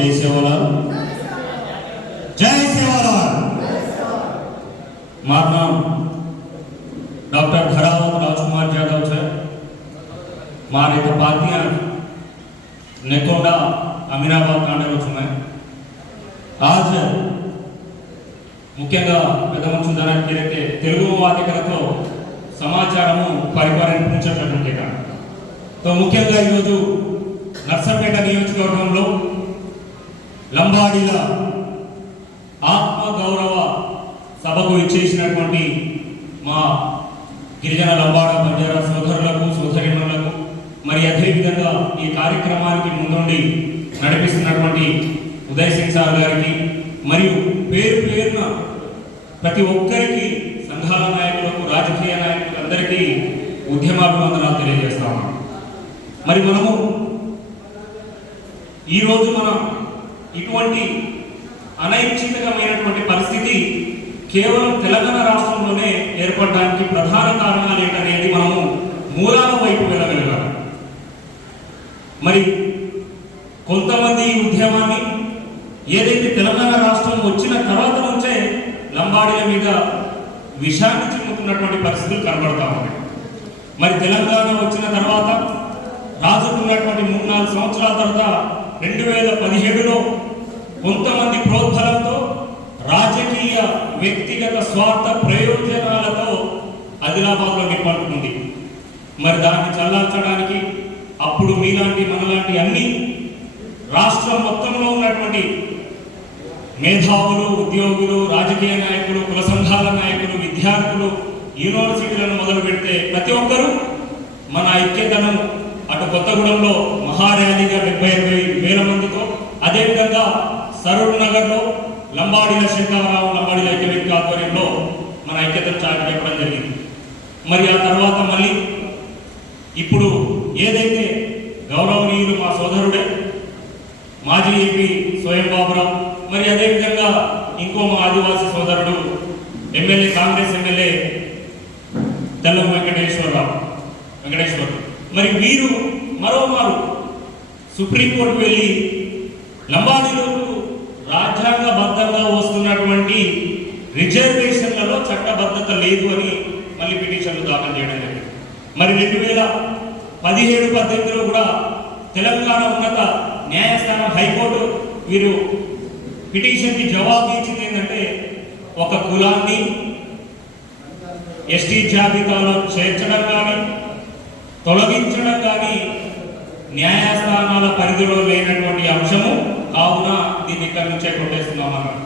जय सेवालाल, जय सेवालाल। मारू नाम डॉक्टर धरावत राजकुमार यादव है। मारे तो पार्टियां नेकोंडा अमीनाबाद तांडे छू मैं आज ముఖ్యంగా పెద్ద మనుషులు దానికి ఏదైతే తెలుగు వాదికలతో సమాచారము పరిపాలించేటటువంటి తో ముఖ్యంగా ఈరోజు నర్సంపేట నియోజకవర్గంలో లంబాడీల ఆత్మ గౌరవ సభకు ఇచ్చేసినటువంటి మా గిరిజన లంబాడ బంజారా సోదరులకు సోదరిమణులకు మరి అదేవిధంగా ఈ కార్యక్రమానికి ముందుండి నడిపిస్తున్నటువంటి ఉదయ్ సింగ్ సార్ గారికి మరియు పేరు పేరున ప్రతి ఒక్కరికి సంఘాల నాయకులకు రాజకీయ నాయకులకు అందరికీ ఉద్యమాభివందనాలు తెలియజేస్తాము। మరి మనము ఈరోజు మనం ఇటువంటి అనైచ్ఛికమైనటువంటి పరిస్థితి కేవలం తెలంగాణ రాష్ట్రంలోనే ఏర్పడడానికి ప్రధాన కారణాలు ఏంటనేది మనము మూలాల వైపు వెళ్ళగలగాలి। మరి కొంతమంది ఈ ఉద్యమాన్ని ఏదైతే తెలంగాణ రాష్ట్రం వచ్చిన తర్వాత నుంచే లంబాడీల మీద విషాన్ని చిమ్ముతున్నటువంటి పరిస్థితులు కనబడతా ఉన్నాయి। మరి తెలంగాణ వచ్చిన తర్వాత రాజుకున్నటువంటి 3-4 సంవత్సరాల తర్వాత 2017లో కొంతమంది ప్రోద్బలంతో రాజకీయ వ్యక్తిగత స్వార్థ ప్రయోజనాలతో ఆదిలాబాద్లో నిప్పంటుకుంది। మరి దాన్ని చల్లార్చడానికి అప్పుడు మీలాంటి మనలాంటి అన్ని రాష్ట్రం మొత్తంలో ఉన్నటువంటి మేధావులు, ఉద్యోగులు, రాజకీయ నాయకులు, కుల సంఘాల నాయకులు, విద్యార్థులు, యూనివర్సిటీలను మొదలు పెడితే ప్రతి ఒక్కరూ మన ఐక్యతను అటు కొత్తగూడెంలో మహార్యాలీగా 75,000 మందితో, అదేవిధంగా సరూర్ నగర్లో లంబాడీల శంకరరావు లంబాడీల ఐక్యవేదిక ఆధ్వర్యంలో మన ఐక్యతను చాటి చెప్పడం జరిగింది। మరి ఆ తర్వాత మళ్ళీ ఇప్పుడు ఏదైతే గౌరవనీయులు మా సోదరుడే మాజీ ఎంపీ స్వయం బాబురావు, మరి అదేవిధంగా ఇంకో మా ఆదివాసీ సోదరుడు ఎమ్మెల్యే, కాంగ్రెస్ ఎమ్మెల్యే తెల్లం వెంకటేశ్వర్, మరి వీరు మరోమారు సుప్రీంకోర్టు వెళ్ళి లంబాడీలకు రాజ్యాంగబద్ధంగా వస్తున్నటువంటి రిజర్వేషన్లలో చట్టబద్ధత లేదు అని మళ్ళీ పిటిషన్లు దాఖలు చేయడం జరిగింది। మరి 2017-18లో కూడా తెలంగాణ ఉన్నత న్యాయస్థానం హైకోర్టు వీరు పిటిషన్కి జవాబు ఇచ్చింది ఏంటంటే, ఒక కులాన్ని ఎస్టీ జాబితాలో చేర్చడం కానీ తొలగించడం కానీ న్యాయస్థానాల పరిధిలో లేనటువంటి అంశము కావున దీన్ని ఇక్కడి నుంచే కొట్టేస్తున్నామన్నారు।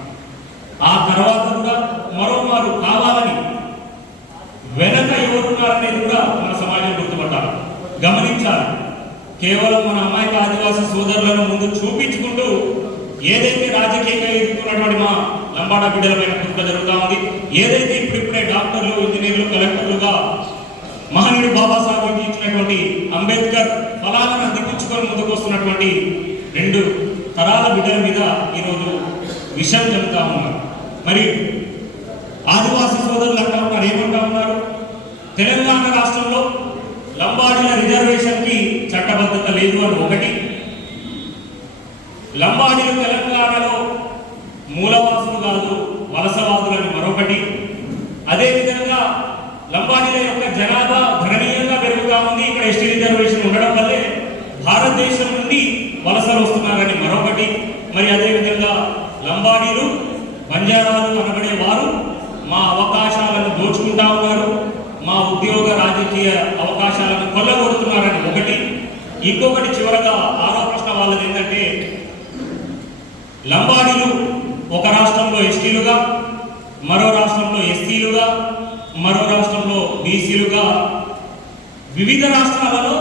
ఆ తర్వాత కూడా మరోమారు కావాలని వెనక ఎవరున్నారనేది కూడా మన సమాజం గుర్తుపట్టాలి, గమనించాలి। కేవలం మన అమాయక ఆదివాసీ సోదరులను ముందు చూపించుకుంటూ ఏదైతే రాజకీయంగా ఎదుర్కొన్నటువంటి మా లంబాడా బిడ్డలపైన కుట్ర జరుగుతూ ఉంది, ఏదైతే ఇప్పుడిప్పుడే డాక్టర్లు, ఇంజనీర్లు, కలెక్టర్లుగా మహనీయుడు బాబాసాహెబ్ ఇచ్చినటువంటి అంబేద్కర్ ఫలాలను అందిపుచ్చుకొని ముందుకు వస్తున్నటువంటి 2 తరాల బిడ్డల మీద ఈరోజు విషయం చెబుతా ఉన్నారు। మరి ఆదివాసీ సోదరులు అంటా ఉన్నారు, ఏమంటా ఉన్నారు, తెలంగాణ రాష్ట్రంలో లంబాడీల రిజర్వేషన్కి చట్టబద్ధత లేదు అని ఒకటి, లంబాడీలు తెలంగాణలో మూలవాసులు కాదు వలసవాదులని మరొకటి, అదేవిధంగా లంబాడీల యొక్క జనాభా గణనీయంగా పెరుగుతా ఉంది, ఇక్కడ ఎస్టీ రిజర్వేషన్ ఉండడం వల్లే భారతదేశం నుండి వలసలు వస్తున్నారని మరొకటి, మరి అదేవిధంగా లంబాడీలు బంజారాలు అనబడే వారు మా అవకాశాలను దోచుకుంటా ఉన్నారు, మా ఉద్యోగ రాజకీయ అవకాశాలను కొల్లగొడుతున్నారని ఒకటి, ఇంకొకటి చివరగా 6వ ప్రశ్న వాళ్ళది ఏంటంటే, లంబాడీలు ఒక రాష్ట్రంలో ఎస్టీలుగా, మరో రాష్ట్రంలో ఎస్సీలుగా, మరో రాష్ట్రంలో బీసీలుగా వివిధ రాష్ట్రాలలో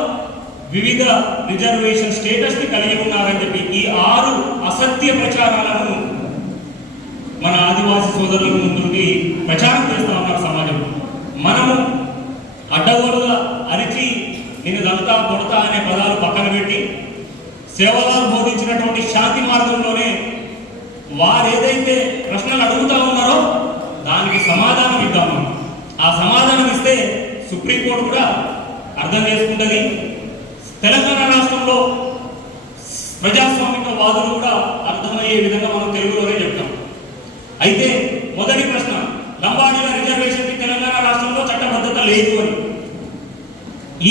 వివిధ రిజర్వేషన్ స్టేటస్ని కలిగి ఉన్నారని చెప్పి ఈ 6 అసత్య ప్రచారాలను మన ఆదివాసీ సోదరుల ముందుండి ప్రచారం చేస్తా ఉన్నారు సమాజం। మనము అడ్డగోలుగా అరిచి నేను దంతా కొడతా అనే పదాలు పక్కన పెట్టి సేవలాలు బోధించినటువంటి శాంతి మార్గంలోనే వారు ఏదైతే ప్రశ్నలు అడుగుతా ఉన్నారో దానికి సమాధానం ఇద్దాము। ఆ సమాధానం ఇస్తే సుప్రీంకోర్టు కూడా అర్థం చేసుకుంటుంది, తెలంగాణ రాష్ట్రంలో ప్రజాస్వామిక వాదులు కూడా అర్థమయ్యే విధంగా మనం తెలుగులోనే చెప్తాం. అయితే మొదటి ప్రశ్న, లంబాడీల రిజర్వేషన్కి తెలంగాణ రాష్ట్రంలో చట్టబద్ధత లేదు అని.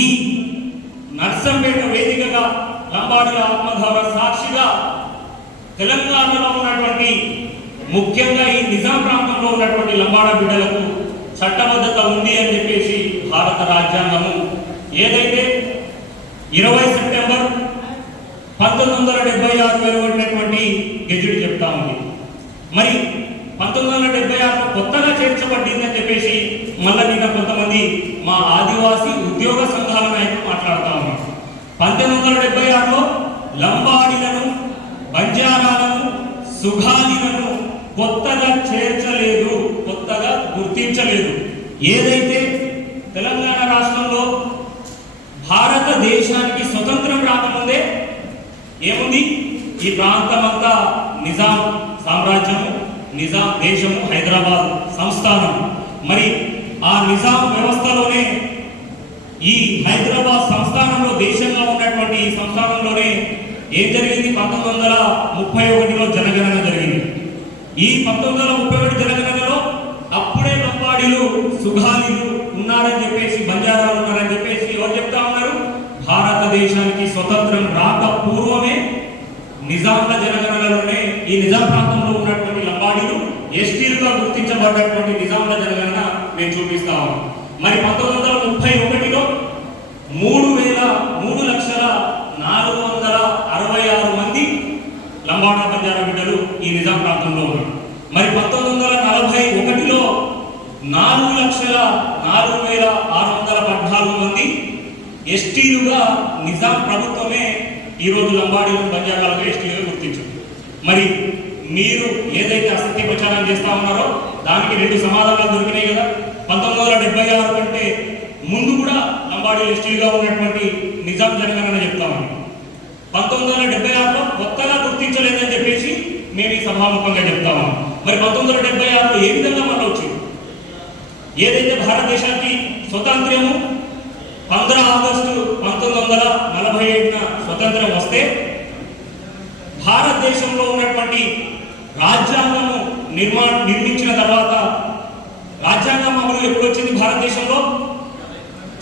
ఈ నర్సంపేట వేదికగా లంబాడీల ఆత్మగౌరవ సాక్షిగా తెలంగాణలో ఉన్నటువంటి ముఖ్యంగా ఈ నిజాం ప్రాంతంలో ఉన్నటువంటి లంబాడ బిడ్డలకు చట్టబద్ధత ఉంది అని చెప్పేసి భారత రాజ్యాంగము ఏదైతే 20 సెప్టెంబర్ 1976 వెలువడినటువంటి గెజెట్ చెప్తా ఉంది. మరి 1976లో కొత్తగా చేర్చబడింది అని చెప్పేసి మళ్ళీ నిన్న కొంతమంది మా ఆదివాసీ ఉద్యోగ సంఘాల నాయకులు మాట్లాడుతూ ఉన్నారు. 1976లో లంబాడీలను, బంజారాలను, సుగాలీలను కొత్తగా చేర్చలేదు, కొత్తగా గుర్తించలేదు. ఏదైతే తెలంగాణ రాష్ట్రంలో భారతదేశానికి స్వతంత్రం రాకముందే ఏముంది, ఈ ప్రాంతమంతా నిజాం సామ్రాజ్యము, నిజాం దేశము, హైదరాబాద్ సంస్థానం. మరి ఆ నిజాం వ్యవస్థలోనే ఈ హైదరాబాద్ సంస్థానంలో, దేశంగా ఉన్నటువంటి ఈ సంస్థానంలోనే ఏం జరిగింది, 1931లో జనగణన జరిగింది. ఈ 1931 జనగణనలో అప్పుడే లంబాడీలు, సుగాలీలు ఉన్నారని చెప్పేసి, బంజారాలు ఉన్నారని చెప్పేసి ఎవరు చెప్తా ఉన్నారు? భారతదేశానికి స్వతంత్రం రాక పూర్వమే నిజాంల జనగణనలోనే ఈ నిజాం ప్రాంతంలో ఉన్నటువంటి లంబాడీలు ఎస్టీలుగా గుర్తించబడ్డటువంటి నిజాంల జనగణన మేము చూపిస్తా ఉన్నాం. మరి 1931లో 3,466 మంది లంబాడా బంజారా బిడ్డలు ఈ నిజాం ప్రాంతంలో ఉన్నారు. మరి 1941లో 4,04,614 మంది ఎస్టీలుగా నిజాం ప్రభుత్వమే ఈరోజు లంబాడీలను, బంజారాలుగా ఎస్టీలుగా గుర్తించింది. మరి మీరు ఏదైతే అసత్య ప్రచారం చేస్తా ఉన్నారో దానికి 2 సమాధానాలు దొరికినాయి కదా. 1976 కంటే ముందు కూడా లంబాడీలు ఎస్టీలుగా ఉన్నటువంటి నిజాం జనగణన చెప్తామని, 1976లో కొత్తగా గుర్తించలేదని చెప్పేసి మేము ఈ సభాముఖంగా చెప్తాము. మరి 1976లో ఏ విధంగా మళ్ళీ వచ్చింది? ఏదైతే భారతదేశానికి స్వతంత్రము 15 ఆగస్టు 1947న స్వతంత్రం వస్తే భారతదేశంలో ఉన్నటువంటి రాజ్యాంగము నిర్మించిన తర్వాత రాజ్యాంగం అమలు ఎప్పుడు వచ్చింది భారతదేశంలో?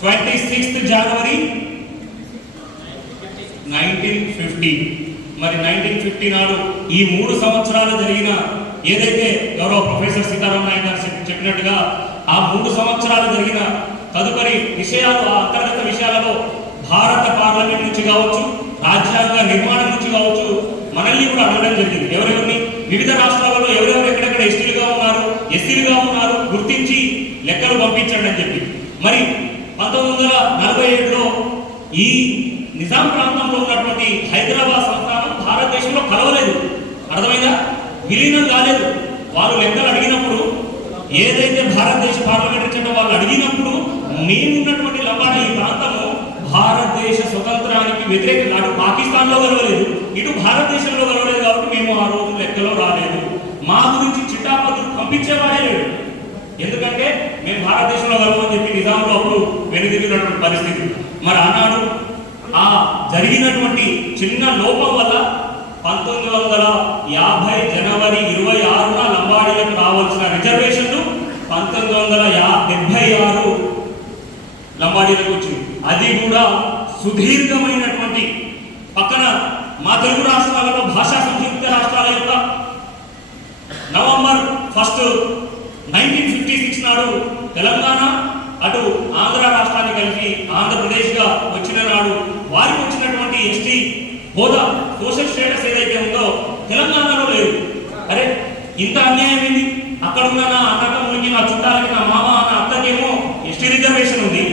26 జనవరి 1950. మరి 1950 నాడు ఈ 3 సంవత్సరాలు జరిగిన ఏదైతే గౌరవ ప్రొఫెసర్ సీతారాం నాయక్ గారు చెప్పినట్టుగా ఆ 3 సంవత్సరాలు జరిగిన తదుపరి విషయాలు, ఆ అంతర్గత విషయాలలో భారత పార్లమెంట్ నుంచి కావచ్చు, రాజ్యాంగ నిర్మాణం నుంచి కావచ్చు, మనల్ని కూడా అడగడం జరిగింది. ఎవరెవరిని, వివిధ రాష్ట్రాలలో ఎవరెవరు ఎక్కడెక్కడ ఎస్టీలుగా ఉన్నారు, ఎస్సీలుగా ఉన్నారు గుర్తించి లెక్కలు పంపించండి అని చెప్పి. మరి 1947లో ఈ నిజాం ప్రాంతంలో ఉన్నటువంటి హైదరాబాద్ సంస్థానం భారతదేశంలో కలవలేదు. అర్థమైందా? విలీనం కాలేదు. వాళ్ళు లెక్కలు అడిగినప్పుడు, ఏదైతే భారతదేశ పార్లమెంటరీ చట్టం వాళ్ళు అడిగినప్పుడు, మేమున్నటువంటి లంబాడా ఈ ప్రాంతము భారతదేశ స్వతంత్రానికి వ్యతిరేకంగా అటు పాకిస్తాన్లో కలవలేదు, ఇటు భారతదేశంలో కలవలేదు. కాబట్టి మేము ఆ రోజు లెక్కలో రాలేదు. మా గురించి చిట్టాపత్రులు పంపించేవాడే లేడు. ఎందుకంటే మేము భారతదేశంలో కలవని చెప్పి నిజాంలో అప్పుడు వెనుదిరిగినటువంటి పరిస్థితి. మరి ఆనాడు ఆ జరిగినటువంటి చిన్న లోపం వల్ల 1950 జనవరి 26న లంబాడీలకు రావాల్సిన రిజర్వేషన్లు 1976 లంబాడీలకు వచ్చింది. అది కూడా సుదీర్ఘమైనటువంటి, పక్కన మా తెలుగు రాష్ట్రాలలో భాషా సంయుక్త రాష్ట్రాల యొక్క నవంబర్ 1, 1956 నాడు తెలంగాణ అటు ఆంధ్ర రాష్ట్రాన్ని కలిసి ఆంధ్రప్రదేశ్గా వచ్చిన నాడు వారికి వచ్చినటువంటి ఎస్టీ హోదా, సోషల్ స్టేటస్ ఏదైతే ఉందో తెలంగాణలో లేదు. అరే ఇంత అన్యాయం ఏంది? అక్కడున్న నా అన్నతమ్ములకి, నా చుట్టాలకి, నా మామ, నా అత్తకేమో ఎస్టీ రిజర్వేషన్ ఉంది.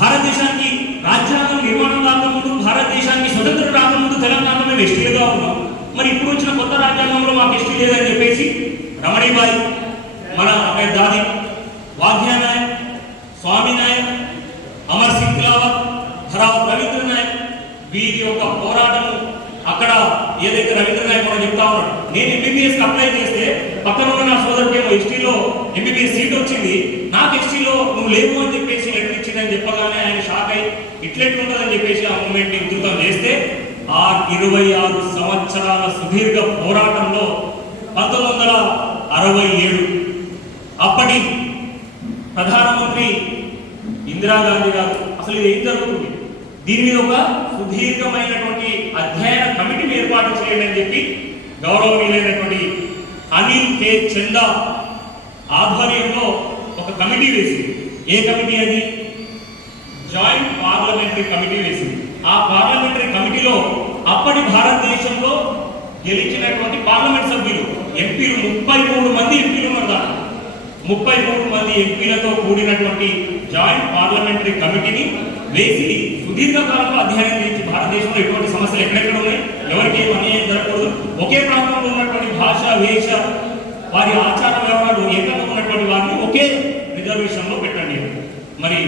భారతదేశానికి రాజ్యాంగం నిర్మాణం రాకముందు, భారతదేశానికి స్వతంత్రం రాకముందు తెలంగాణలో మేము ఎస్టీలుగా ఉన్నాం. మరి ఇప్పుడు వచ్చిన కొత్త రాజ్యాంగంలో మాకు ఎస్టీ లేదని చెప్పేసి రమణీబాయి, మన దాది వాఘ్యా నాయక్, స్వామి నాయక్, అమర్ సింగ్ కిలావత్, ధరావత్ రవీంద్ర నాయక్, వీరి యొక్క పోరాటము. అక్కడ ఏదైతే రవీంద్ర నాయక్ మనం చెప్తా ఉన్నాడు, నేను ఎంబీబీఎస్కి అప్లై చేస్తే పక్కన ఉన్న నా సోదరుకేమో ఎస్టీలో ఎంబీబీఎస్ సీట్ వచ్చింది, నాకు ఎస్టీలో నువ్వు లేవు అని చెప్పేసి లెటర్ ఇచ్చిందని చెప్పగానే ఆయన షాక్ అయి ఇట్లెట్లుంటుందని చెప్పేసి ఆ మూమెంట్ని ఉధృతం చేస్తే ఆ 26 సంవత్సరాల సుదీర్ఘ పోరాటంలో 1967 అప్పటి ప్రధానమంత్రి ఇందిరాగాంధీ గారు అసలు ఇది ఏం జరుగుతుంది, దీని మీద ఒక సుదీర్ఘమైనటువంటి అధ్యయన కమిటీని ఏర్పాటు చేయండి అని చెప్పి గౌరవనీయులైనటువంటి అనిల్ కే చందా ఆధ్వర్యంలో ఒక కమిటీ వేసింది. ఏ కమిటీ అది? జాయింట్ పార్లమెంటరీ కమిటీ వేసింది. ఆ పార్లమెంటరీ కమిటీలో అప్పటి భారతదేశంలో గెలిచినటువంటి పార్లమెంట్ సభ్యులు ఎంపీలు 33 మంది ఎంపీలు ఉన్నారు. 33 మంది ఎంపీలతో కూడినటువంటి జాయింట్ పార్లమెంటరీ కమిటీని వేసి సుదీర్ఘకాలంలో అధ్యయనం చేసి భారతదేశంలో ఎటువంటి సమస్యలు ఎక్కడెక్కడ ఉన్నాయి, ఎవరికి ఏం అన్యాయం జరగకూడదు, ఒకే ప్రాంతంలో ఉన్నటువంటి భాష వేష వారి ఆచార వ్యవహారాలు ఏకంగా ఉన్నటువంటి వారిని ఒకే రిజర్వేషన్లో పెట్టండి. మరి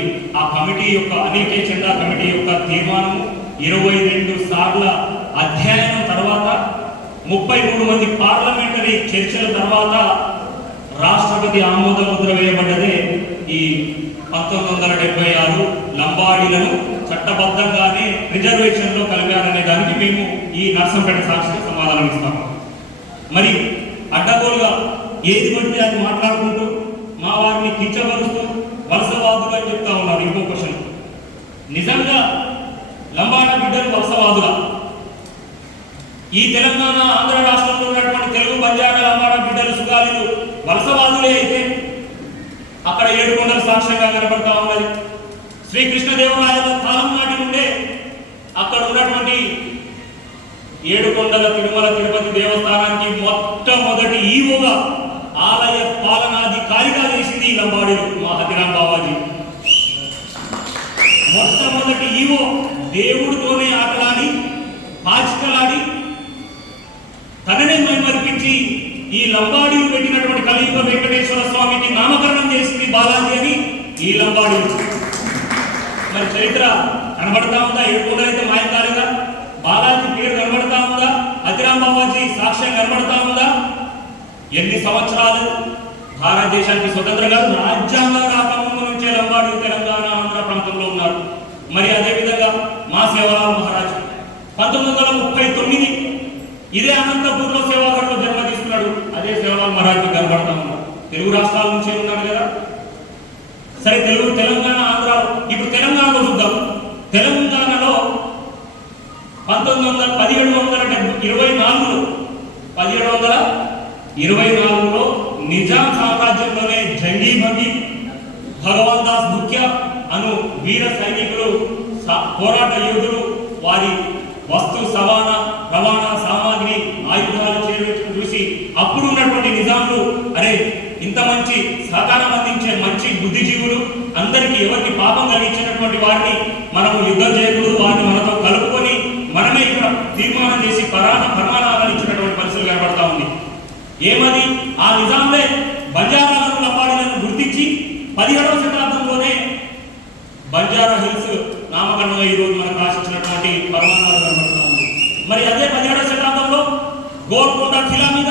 ఆ కమిటీ యొక్క అనిల్ కే చందా కమిటీ యొక్క తీర్మానం 22 సార్ల అధ్యయనం తర్వాత 33 మంది పార్లమెంటరీ చర్చల తర్వాత రాష్ట్రపతి ఆమోద ముద్ర వేయబడ్డదే ఈ 1976 లంబాడీలను చట్టబద్ధంగానే రిజర్వేషన్లో కలిపారనే దానికి మేము ఈ నర్సంపేట సాక్షిగా సమాధానం ఇస్తాము. మరి అడ్డగోలుగా ఏది పడితే అది మాట్లాడుకుంటూ మా వారిని కించపరుస్తూ వలసవాదులు అని చెప్తా ఉన్నారు. ఇంకో క్వశ్చన్, నిజంగా లంబాడ బిడ్డలు వలసవాదులా? ఈ తెలంగాణ ఆంధ్ర రాష్ట్రంలో ఉన్నటువంటి తెలుగు బంజారా లంబాడ బిడ్డలు సుగాలీలు వలసవాదులే అయితే అక్కడ 7 కొండల సాక్ష్యంగా కనబడతా ఉన్నది. శ్రీకృష్ణదేవరాయల కాలం నాటి నుండే అక్కడ ఉన్నటువంటి 7 కొండల తిరుమల తిరుపతి దేవస్థానానికి మొట్టమొదటి ఈవోగా ఆలయ పాలనాధికారిగా చేసింది లంబాడీలు మా హతిరామ్ బాబాజీ. మొట్టమొదటి ఈవో దేవుడితోనే ఆటలాడి పాచికలాడి తననే మైమరిపించి ఈ లంబాడీలు పెట్టినటువంటి కలియుగ వెంకటేశ్వర స్వామికి నామకరణం చేసింది బాలాజీ అని ఈ లంబాడీలు. మరి చరిత్ర కనబడతా ఉందా? 7 కొండలైతే మాయం కాలేదా? బాలాజీ పేరు కనబడతా ఉందా? హతిరామ్ బాబాజీ సాక్ష్యం కనబడతా ఉందా? ఎన్ని సంవత్సరాలు భారతదేశానికి స్వతంత్రంగా రాజ్యాంగం రాకముందు నుంచే లంబాడీలు తెలంగాణ ఆంధ్ర ప్రాంతంలో ఉన్నారు. మరి అదేవిధంగా మా సేవలాల్ మహారాజ్ 1939 ఇదే అనంతపూర్లో సేవాగఢ్లో జన్మ తీసుకున్నాడు. అదే సేవలాల్ మహారాజ్ కనబడతా ఉన్నారు. తెలుగు రాష్ట్రాల నుంచే ఉన్నాడు కదా. సరే, తెలంగాణ ఆంధ్ర, ఇప్పుడు తెలంగాణలో చూద్దాం. తెలంగాణలో 1724లో నిజాం సామ్రాజ్యంలోనే జంగీ భంగి, భగవాన్ దాస్ ముఖ్య అను వీర సైనికులు, పోరాట యోధులు వారి వస్తు రవాణా సామాగ్రి ఆయుధాలు చేరువెట్టుకు చూసి అప్పుడు ఉన్నటువంటి నిజాంలు అరే ఇంత మంచి సహకారం అందించే మంచి బుద్ధిజీవులు అందరికీ ఎవరికి పాపం కలిగించినటువంటి వారిని మనము యుద్ధం చేయకూడదు, వారిని మనతో కలుపుకొని మనమే ఇక్కడ తీర్మానం చేసి ప్రమాణాలను ఇచ్చినటువంటి పరిస్థితులు కనబడతా ఉంది. ఏమది? ఆ నిజాంలే బంజారాలను లంబాడీలను గుర్తించి 17వ శతాబ్దంలోనే బంజారా హిల్స్ నామకరణంగా ఈరోజు మనకు రాసిచ్చినటువంటి పరిమాణాలు కనబడతా ఉంది. మరి అదే 17వ శతాబ్దంలో గోల్కొండ ఖిలా మీద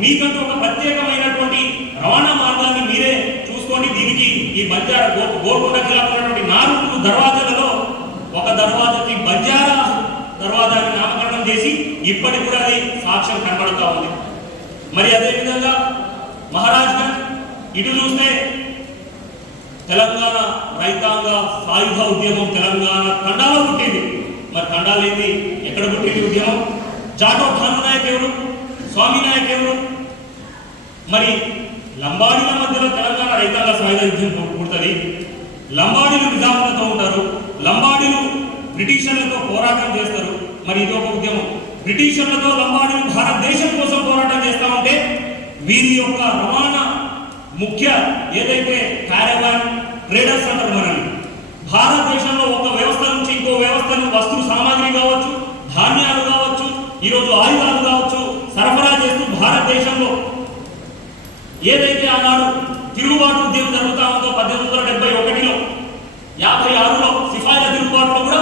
మీకంటూ ఒక ప్రత్యేకమైనటువంటి రవాణా మార్గాన్ని మీరే చూసుకోండి. దీనికి ఈ బంజారా గోల్కొండ ఖిలా ఉన్నటువంటి 4 దర్వాజాలలో ఒక దర్వాజాకి బంజారా దర్వాజాని నామకరణం చేసి ఇప్పటికి కూడా అది సాక్ష్యం కనబడుతూ ఉంది. మరి అదేవిధంగా మహారాజ్గంజ్ ఇటు చూస్తే తెలంగాణ రైతాంగ సాయుధ ఉద్యమం తెలంగాణ తండాలో పుట్టింది. మరి తండాలు ఏంటి, ఎక్కడ పుట్టింది ఉద్యమం? జాటో భాను నాయక్ ఎవరు, స్వామి నాయక్ ఎవరు? మరి లంబాడీల మధ్యలో తెలంగాణ రైతాంగ సాయుధ యుద్ధం పుడుతుంది. లంబాడీలు నిజాములతో ఉంటారు, లంబాడీలు బ్రిటిషర్లతో పోరాటం చేస్తారు. మరి ఇది ఒక ఉద్యమం. బ్రిటిషర్లతో లంబాడీలు భారతదేశం కోసం పోరాటం చేస్తా ఉంటే వీరి యొక్క రవాణా ముఖ్య ఏదైతే క్యారవాన్ ట్రేడర్స్ అంటారు, మనల్ని భారతదేశంలో ఒక వ్యవస్థ నుంచి ఇంకో వ్యవస్థను వస్తు సామాగ్రి కావచ్చు, ధాన్యాలు కావచ్చు, ఈరోజు ఆయుధాలు కావచ్చు సరఫరా చేస్తూ భారతదేశంలో ఏదైతే ఆనాడు తిరుగుబాటు ఉద్యమం జరుగుతా ఉందో 1871లో 56లో సిపాయిల తిరుగుబాటులో కూడా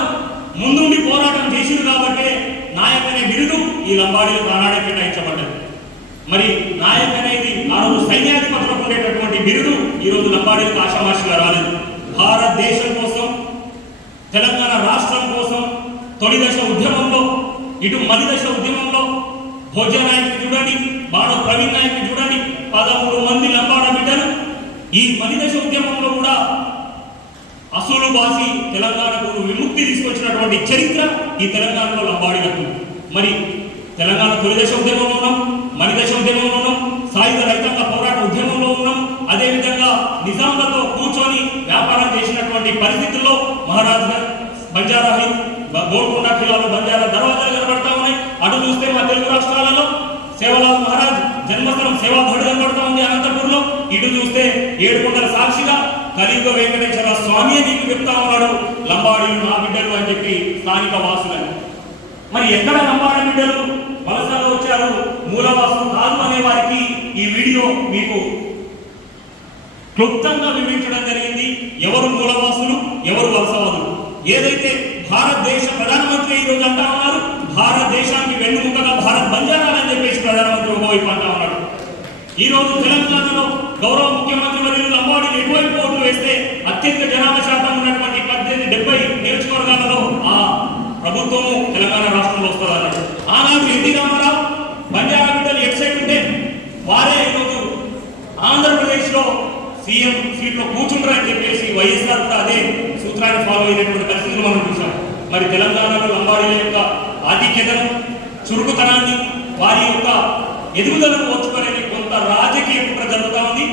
ముందుండి పోరాటం చేసింది కాబట్టి నాయక్ అనే బిరుదు ఈ లంబాడీలకు ఆనాడే కేటాయించబడ్డది. మరి నాయక్ అనేది ఆ రోజు సైన్యాధిపతులకు ఉండేటటువంటి బిరుదు ఈరోజు లంబాడీలకు ఆషామాషిగా రాలేదు. భారతదేశం కోసం, తెలంగాణ రాష్ట్రం కోసం తొలి దశ ఉద్యమంలో ఇటు మలిదశ ఉద్యమంలో భోజ నాయకుని చూడండి, బాణ ప్రవీణ్ నాయకుని చూడండి, 13 మంది లంబాడ బిడ్డలు ఈ మలిదశ ఉద్యమంలో కూడా అసలు బాసి తెలంగాణకు విముక్తి తీసుకొచ్చినటువంటి చరిత్ర ఈ తెలంగాణలో లంబాడీలకు. మరి తెలంగాణ తొలిదశ ఉద్యమంలో ఉన్నాం, మలిదశ ఉద్యమంలో ఉన్నాం, సాయుధ రైతాంగ పోరాట ఉద్యమంలో ఉన్నాం. అదేవిధంగా నిజాంలతో కూర్చొని వ్యాపారం చేసినటువంటి పరిస్థితుల్లో మహారాజ్ బంజారా గోల్కొండ ఖిలాలు బంజారా దర్వాజాలు కనబడతా ఉన్నాయి. అటు చూస్తే మా తెలుగు రాష్ట్రాలలో సేవలాల్ మహారాజ్ జన్మస్థలం సేవాధుడు కనబడతా ఉంది అనంతపూర్లో. ఇటు చూస్తే ఏడుకొండల సాక్షిగా కలియుగ వెంకటేశ్వర స్వామి నీకు చెప్తా ఉన్నాడు లంబాడీలు నా బిడ్డలు అని చెప్పి స్థానిక వాసులని. మరి ఎక్కడ లంబాడ బిడ్డలు వలసలో వచ్చారు, మూలవాసులు కాదు అనే వారికి ఈ వీడియో మీకు క్లుప్తంగా వివరించడం జరిగింది. ఎవరు మూలవాసులు, ఎవరు వలసవాదులు. ఏదైతే భారతదేశ ప్రధానమంత్రి ఈ రోజు అంటా ఉన్నారు, భారతదేశానికి వెన్నుముకగా భారత్ బంజారాలని చెప్పేసి ప్రధానమంత్రి ఒకవైపు అంటా ఉన్నాడు. ఈ రోజు తెలంగాణలో గౌరవ ముఖ్యమంత్రి వర్యులు లంబాడీలు ఎటువైపు ఓట్లు వేస్తే అత్యధిక జనాభా శాతం ఉన్నటువంటి 18-70 నియోజకవర్గాలలో ఆ ప్రభుత్వము తెలంగాణ రాష్ట్రంలో వస్తుందన్నాడు. ఆనాడు ఎన్టీ రామారావు బంజారా బిడ్డలు ఎటు సైడ్ ఉంటే వారే ఈరోజు ఆంధ్రప్రదేశ్ లో సీఎం సీట్లో కూర్చుంటారని చెప్పేసి వైఎస్ఆర్ అదే సూత్రాన్ని ఫాలో అయినటువంటి పరిస్థితులు మనం చూసాం. మరి తెలంగాణలో లంబాడీల యొక్క ఆధిక్యతను, చురుకుతనాన్ని, వారి యొక్క ఎదుగుదలను ఓర్చుకోలేని కొంత రాజకీయ కుట్ర జరుగుతూ ఉంది.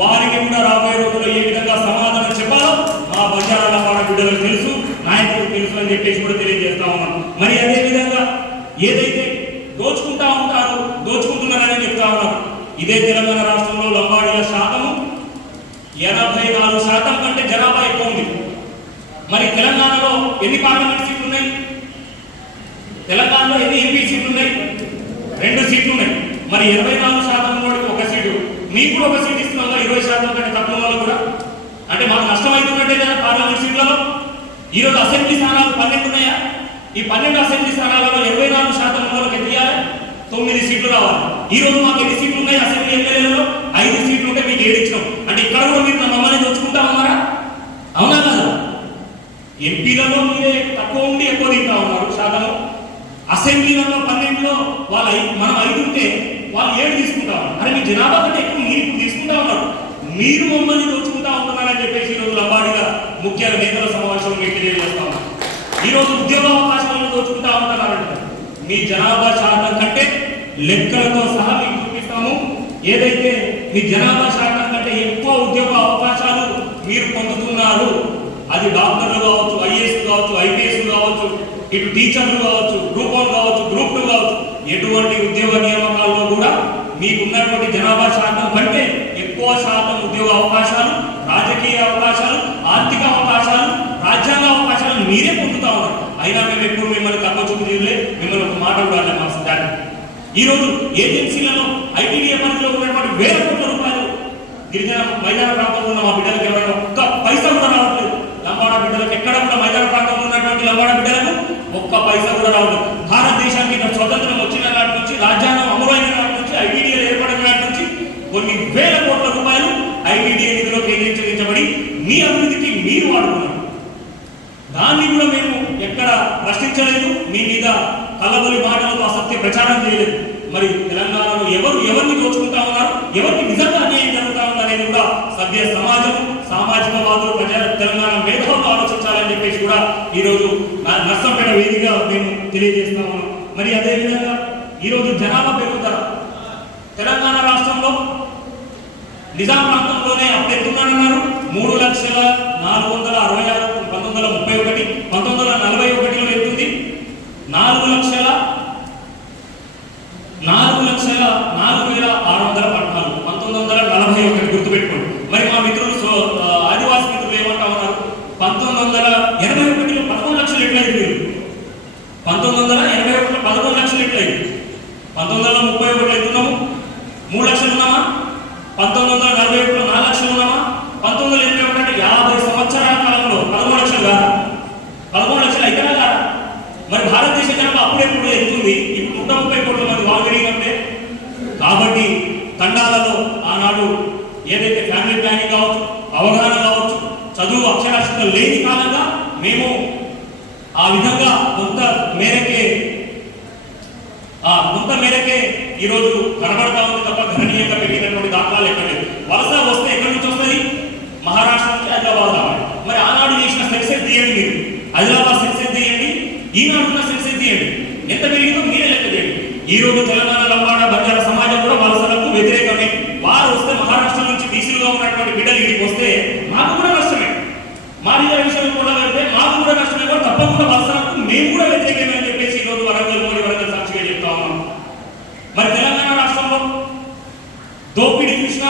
వారికి కూడా రాబోయే రోజుల్లో ఏ విధంగా సమాధానం చెప్పాలో మా బంజారా లంబాడ బిడ్డలకు తెలుసు, నాయకులకు తెలుసు అని చెప్పేసి కూడా తెలియజేస్తా ఉన్నాం. మరి అదే విధంగా ఏదైతే దోచుకుంటా ఉంటారు, దోచుకుంటున్నారని చెప్తా ఉన్నారు. ఇదే తెలంగాణ రాష్ట్రంలో లంబాడీల శాతము 84% కంటే జనాభా ఎక్కువ ఉంది. మరి తెలంగాణలో ఎన్ని పార్లమెంట్ సీట్లు ఉన్నాయి? తెలంగాణలో ఎన్ని ఎంపీ సీట్లు ఉన్నాయి? 2 సీట్లు ఉన్నాయి. మరి 84% వాడికి 1 సీటు, మీకు కూడా 1 సీట్ ఇస్తున్నాం. 20% కంటే తక్కువ వాళ్ళు కూడా అంటే మాకు నష్టం అవుతున్నట్టే కదా పార్లమెంట్ సీట్లలో. ఈరోజు అసెంబ్లీ స్థానాలు 12 ఉన్నాయా? ఈ 12 అసెంబ్లీ స్థానాలలో 24% వాళ్ళకి ఎత్తియాలి, 9 సీట్లు రావాలి. ఈ రోజు మాకు ఎన్ని సీట్లు ఉన్నాయి అసెంబ్లీ ఎమ్మెల్యేలలో? 5 సీట్లు ఉంటే మీకు 7 ఇచ్చినాం. అంటే ఇక్కడ కూడా మీరు మమ్మల్ని దోచుకుంటా ఉన్నారా? అవునా కదా? ఎంపీలలో మీరే తక్కువ ఉండి ఎక్కువ తింటా ఉన్నారు శాతము. అసెంబ్లీలలో 12లో మనం 5 ఉంటే వాళ్ళు 7 తీసుకుంటా ఉన్నారు. అరే మీ జనాభా కంటే ఎక్కువ మీరు తీసుకుంటా ఉన్నారు, మీరు మమ్మల్ని దోచుకుంటా ఉంటున్నారని చెప్పేసి ఈరోజు లంబాడీగా ముఖ్య నేతల సమావేశంలో మీకు తెలియజేస్తా ఉన్నారు. ఈరోజు ఉద్యోగ అవకాశాలను దోచుకుంటా ఉంటున్నారంట. మీ జనాభా శాతం కంటే లెక్కలతో సహా మీకు చూపిస్తాము. ఏదైతే మీ జనాభా శాతం కంటే ఎక్కువ ఉద్యోగ అవకాశాలు మీరు పొందుతున్నారు, అది డాక్టర్లు కావచ్చు, ఐఏఎస్ కావచ్చు, ఐపీఎస్ కావచ్చు, ఇటు టీచర్లు కావచ్చు, గ్రూప్ 1 కావచ్చు, గ్రూప్ 2 కావచ్చు, ఎటువంటి ఉద్యోగ నియామకాల్లో కూడా మీకున్నటువంటి జనాభా శాతం కంటే ఎక్కువ శాతం ఉద్యోగ అవకాశాలు, రాజకీయ అవకాశాలు, ఆర్థిక అవకాశాలు, రాజ్యాంగ అవకాశాలు మీరే పొందుతా ఉన్నారు. అయినా మేము ఎప్పుడు మిమ్మల్ని తక్కువ చూపు తీయలే, మిమ్మల్ని ఒక మాట కూడా మా సిద్ధాంతం. ఈరోజు ఏజెన్సీలలో ఐటీడీఏ పరిధిలో ఉన్నటువంటి 1000 కోట్ల రూపాయలు గిరిజన మైదాన ప్రాంతంలో ఉన్న మా బిడ్డలకు ఎవరైనా ఒక్క పైసా కూడా రావట్లేదు. లంబాడ బిడ్డలకు ఎక్కడ కూడా మైదాన ప్రాంతంలో ఉన్నటువంటి లంబాడ బిడ్డలకు ఒక్క పైసా కూడా రావట్లేదు. భారతదేశానికి స్వతంత్రం వచ్చిన నాటి నుంచి, రాజ్యాంగం అమలైన నాటి నుంచి, ఐటీడీఏలు ఏర్పడిన నాటి నుంచి కొన్ని 1000 కోట్ల రూపాయలు ఐటీడీఏ నిధిలో కేంద్రీకరించబడి మీ అభివృద్ధికి మీరు వాడుకున్నారు. దాన్ని కూడా మేము ఎక్కడ ప్రశ్నించలేదు, మీ మీద కలబలి మాటలతో అసత్య ప్రచారం చేయలేదు. మరి తెలంగాణలో ఎవరిని దోచుకుంటా ఉన్నారు, ఎవరికి నిజంగా అన్యాయం జరుగుతా ఉందనేది కూడా సభ్య సమాజం, సామాజికవాదులు, తెలంగాణ మేధావులు ఆలోచించాలని చెప్పేసి కూడా ఈరోజు నర్సంపేట వేదికగా మేము తెలియజేస్తా ఉన్నాం. మరి అదేవిధంగా ఈరోజు జనాభా పెరుగుదల తెలంగాణ రాష్ట్రంలో నిజాం ప్రాంతంలోనే అప్పుడు ఎంతున్నారన్నారు 3,04,66 1931, 1941లో ఎంతుంది 4,04,614 1941 గుర్తుపెట్టుకోండి. మరి మా మిత్రులు ఆదివాసీ మిత్రులు ఏమంటా ఉన్నారు, 1981లో 11 లక్షలు ఎట్లయింది? 1981లో 11 లక్షలు ఎట్లయింది? 1931లో ఎంతున్నాము? 3 లక్షలు ఉన్నామా? 1941లో 4 లక్షలు ఉన్నామా? 1981 అంటే 50 సంవత్సరాల కాలంలో 13 లక్షలు కాదా? 13 లక్షలు అయితే కాదా? మరి భారతదేశ జనాభా అప్పుడెప్పుడు ఎంతుంది? ఇప్పుడు 130 కోట్ల మంది వాల్గడిగినట్టే. కాబట్టి తండాలలో ఆనాడు ఏదైతే ఫ్యామిలీ ప్లానింగ్ కావచ్చు, అవగాహన కావచ్చు, చదువు అక్షరాస్యత లేని కాలంగా మేము ఆ విధంగా కొంత మేరకే ఆ కొంత మేరకే ఈ రోజు కనబడతా ఉంది తప్ప గణనీయంగా పెరిగినటువంటి దాఖలాలు ఎక్కడ లేదు. వలస వస్తే ఎక్కడి నుంచి వస్తుంది? మహారాష్ట్ర నుంచి హైదరాబాద్ రావాలి. మరి ఆనాడు చేసిన సెన్సెస్ తీయండి, మీరు హైదరాబాద్ సెన్సెస్ తీయండి, ఈనాడున్న సెన్సెస్ తీయండి, ఎంత పెరిగిందో మీరే లెక్క చేయండి. ఈ రోజు తెలంగాణ లంబాడ బంజారా సమాజం కూడా వలసలకు వ్యతిరేకమే. వారు వస్తే మహారాష్ట్ర నుంచి బీసీలుగా ఉన్నటువంటి బిడ్డలు ఇంటికి వస్తే మాకు కూడా నష్టమే. మా రిజర్వేషన్ కూడా వెళ్తే మాకు కూడా నష్టమే. కూడా తప్పకుండా వలసలకు మేము కూడా వ్యతిరేకమే అని చెప్పేసి ఈ రోజు వరంగల్ సాక్షిగా చెప్తా ఉన్నాం. మరి తెలంగాణ రాష్ట్రంలో దోపిడీ కృష్ణ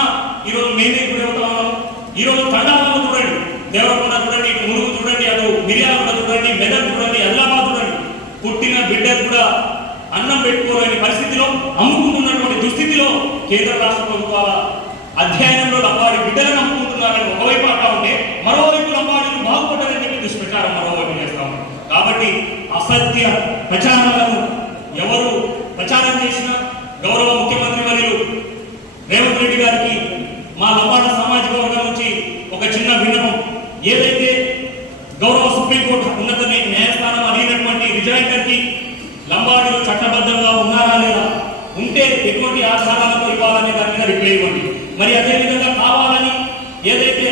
ఈరోజు మేమే గురవుతా ఉన్నాం. ఈరోజు తండాలను చూడండి, దేవరకొండ చూడండి, ఇటు మురుగు చూడండి, అటు మిర్యాలగూడ చూడండి, మెదక్ చూడండి, అల్లాబాద్ చూడండి. పుట్టిన బిడ్డ కూడా అన్నం పెట్టుకోలేని పరిస్థితిలో, అమ్ముకుంటున్నటువంటి దుస్థితిలో కేంద్ర రాష్ట్ర ప్రభుత్వాల అధ్యయనంలో లంబాడి బిడ్డలను అమ్ముకుంటున్నారని ఒకవైపు అంటా ఉంటే, మరోవైపు లంబాడీలు బాగుపడ్డారని చెప్పి దుష్ప్రచారం మరోవైపు చేస్తా ఉన్నారు. కాబట్టి అసత్య ప్రచారాలను ఎవరు ప్రచారం చేసినా గౌరవ ముఖ్యమంత్రి వర్యులు రేవంత్ రెడ్డి గారికి మా లంబాడ సామాజిక వర్గం నుంచి ఒక చిన్న విన్నపం. ఏదైతే గౌరవ సుప్రీంకోర్టు ఉన్నత న్యాయస్థానం అడిగినటువంటి రిజైనర్కి లంబాడీలు చట్టబద్ధంగా ఉన్నారా లేదా, ఉంటే ఎటువంటి ఆధారాలతో ఇవ్వాలనే దాని మీద రిప్లై ఇవ్వండి. మరి అదేవిధంగా కావాలని ఏదైతే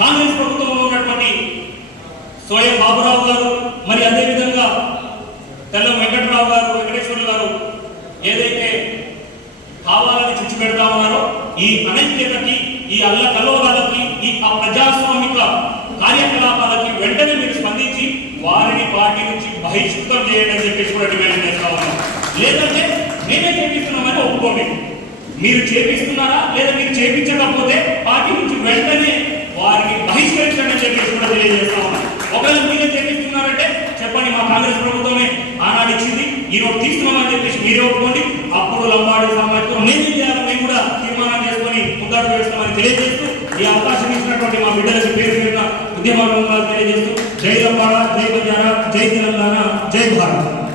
కాంగ్రెస్ ప్రభుత్వంలో ఉన్నటువంటి సోయం బాబురావు గారు, మరి అదేవిధంగా తెల్లం వెంకటరావు గారు, వెంకటేశ్వర్లు గారు ఏదైతే కావాలని చిచ్చు పెడతా ఉన్నారో, ఈ అనైక్యతకి, ఈ అల్లకల్లోలాలకి, ఈ ప్రజాస్వామిక కార్యకలాపాలకి వెంటనే మీరు స్పందించి వారిని పార్టీ నుంచి బహిష్కృతం చేయండి అని చెప్పేసి కూడా డిమాండ్ చేస్తా ఉన్నాం. లేదంటే మేమే చేపిస్తున్నామని ఒప్పుకోండి. మీరు చేపిస్తున్నారా లేదా మీరు చేపించకపోతే పార్టీ నుంచి వెంటనే వారిని బహిష్కరించండి అని చెప్పేసి కూడా తెలియజేస్తా ఉన్నాం. ఒకవేళ మీరే చేపిస్తున్నారంటే చెప్పండి, మా కాంగ్రెస్ ప్రభుత్వమే ఆనాడు ఇచ్చింది, ఈరోజు తీసుకున్నామని చెప్పేసి మీరే ఒప్పుకోండి. అప్పుడు లంబాడి సమాజంలో మేము చేయాలి, మేము కూడా తీర్మానం చేసుకొని ముందడుగు వేస్తామని తెలియజేస్తూ, ఈ అవకాశం ఇచ్చినటువంటి మా బిడ్డలకి పేరు పేరున ఉద్యమాలు తెలియజేస్తూ, జై లంబాడ, జై బంజారా, జై తెలంగాణ, జై భారత్.